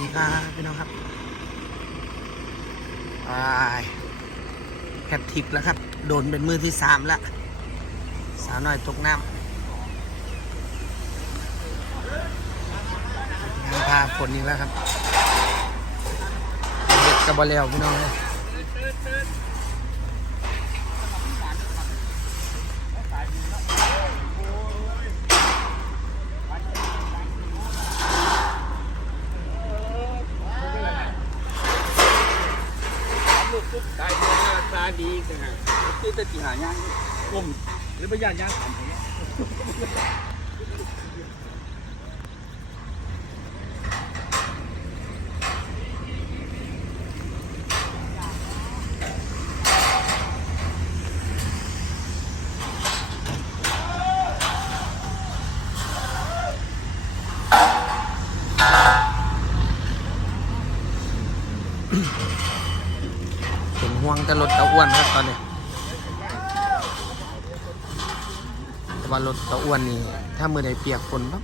ดีครับพี่น้องครับไปแพทริกแล้วครับ โดนเป็นมือที่สามแล้วสาวน้อยตกน้ำงานพาฝนอีกแล้วครับเด็กกระบอแล้วพี่น้องเลย ได้เนื้อหน้าตาดีจังฮะที่จะจีหาย่างกลมหรือไม่ย่างย่างขำผมเนี่ยเป็น ห่วงแต่รถตะอ้วนครับตอนนี้แต่ว่ารถตะอ้วนนี่ถ้ามือใดเปียกฝนปั๊บ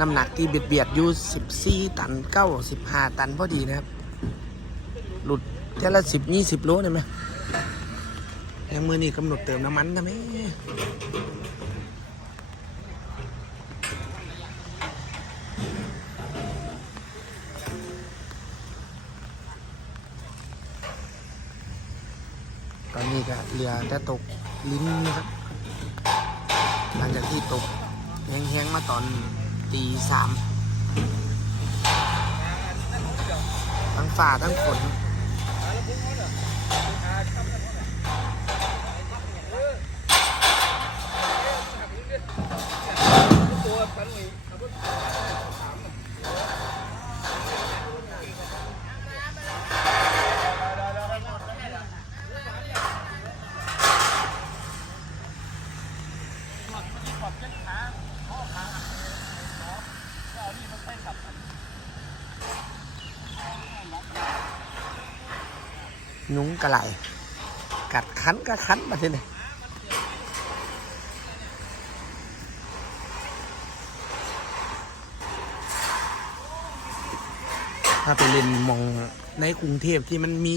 น้ำหนักที่เบียดเบียดอยู่14ตัน9 15ตันพอดีนะครับ หลุดเท่าละ10 20โลได้ไหมแล้วมือนี้กำหนดเติมน้ำมันนะแม่ ก็เรือจะตกลิ้นนะครับ หลังจากที่ตกแห้งๆมาตอนตีสามทั้งฝ่าทั้งฝน นุ้งกระไหลกัดคันก็คันมาทีนี่ถ้าไปเล่นมองในกรุงเทพที่มันมี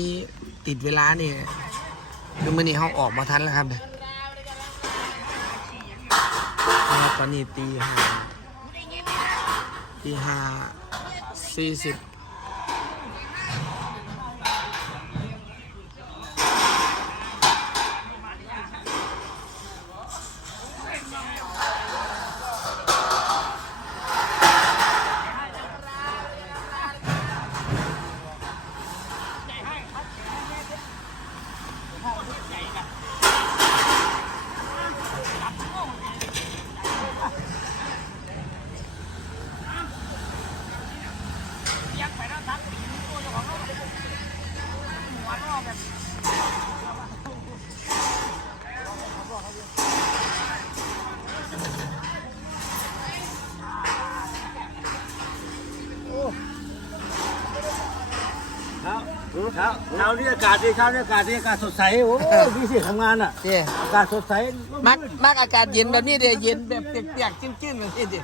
ติดเวลาเนี่ยคือมื่อนี้เขาออกมาทันแล้วครับเนี่ยตอนนี้ตีห้าตีห้าสี่สิบ ครับครับเช้านี้อากาศดีเช้านี้อากาศดีอากาศสดใสโอ้พี่สิทำงานอะเจ้อากาศสดใส มักมักอากาศเย็นแบบนี้เดียเย็นแบบเปียกๆจิ้มๆแบบนี้เดีย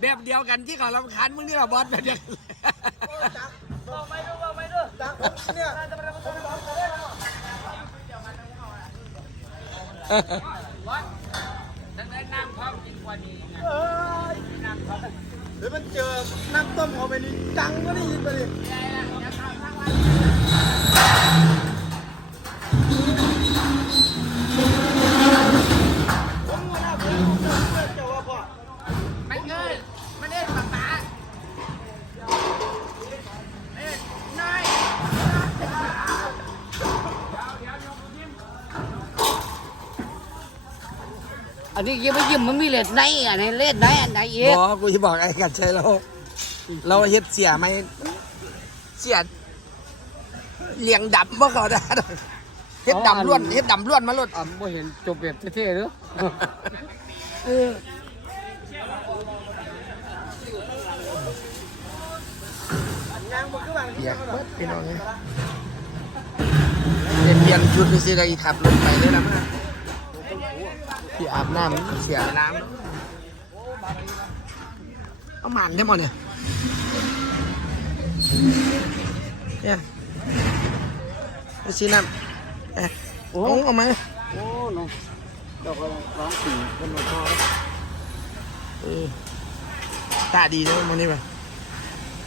แบบเดียวกันที่เขาลำคันมึงนี่เหรอบอสแบบเดียวกันบอกไม่รู้บอกไม่รู้ดังเนี่ยวัดนั่นได้น้ำเขากินกว่านี้นะน้ำเขาหรือมันเจอน้ำต้มเขาไปนี่ดังก็ได้ยินไปดิ อันนี้ยังไม่ยิ้มมันมีเล่นไหนอันนี้เล่นไหนอันไหนอีบกอกกูจะบอกไอ้กันใช่เราเราเฮ็ดเสียไหมเสียเลี้ยงดับบ่เขาได้ดอกเฮ็ดดำล้วนเฮ็ดดำล้วนมาลดอะไม่เห็นจบแบบเท่ๆหรือเออเปียกเบิดพี่น้องเนี่ยเรียนเรียนชุดไปซื้อกับอีขับรถไปเลยนะมา พี่อาบน้ำเสียน้ำเอาหมันได้หมดเนี่ยเนี่ยไปซื้อน้ำเอ๊ะโอ้เอามาโอ้เนาะดอกร้องสีเป็นหมดพอเออตาดีนะมันนี่ป่ะ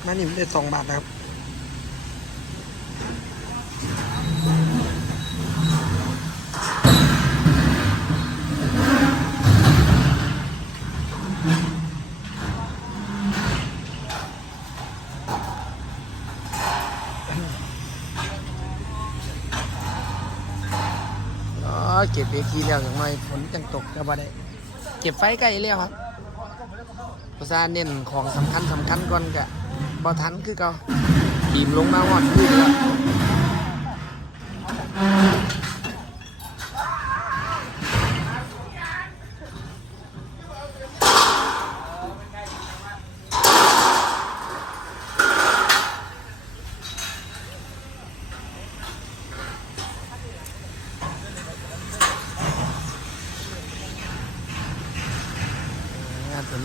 มันนี่มันได้สองบาทนะครับ อ๋อเก็บเวทีแล้วอย่างไรฝนจังตกก็บ่ได้ เก็บไฟใกล้แล้วครับภาษาห์เน้นของสำคัญสำคัญก่อนกะบ่ทันคือเก่าทีมลงมาหอดพื้นแล้ว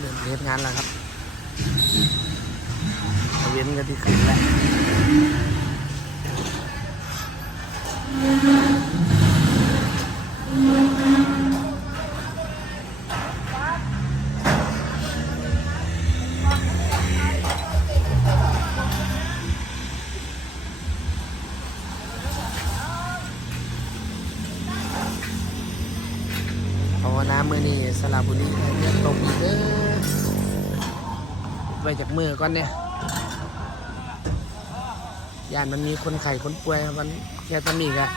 เป็นเรื่องเรียนงานแล้วครับเว้นกันที่ขึ้นแล้วภาวนาเมื่อนี้สระบุรีให้เลือดตกอีกเด้อ ไปจากมือก่อนเนี่ยยานมันมีคนไข้คนป่วยมันแค่ตำหนิกะ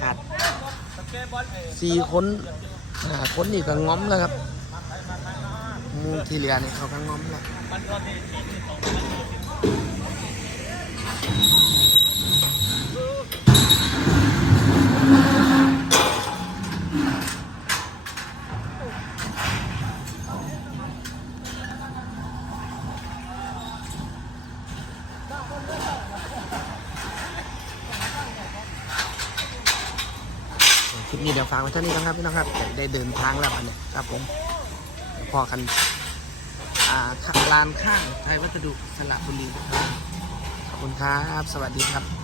ขาดสี่คนหาคนนี่ก็ง้อมแล้วครับมูที่เหลือนี่เขาก็ง้อมแล้ว คลิปนี้เดี๋ยวฟังไว้เท่านี้นะครับพี่น้องครับได้เดินทางแล้วอันเนี้ยครับผมพอกันอ่าลานข้างไทยวัสดุสระบุรีครับขอบคุณครับ สวัสดีครับ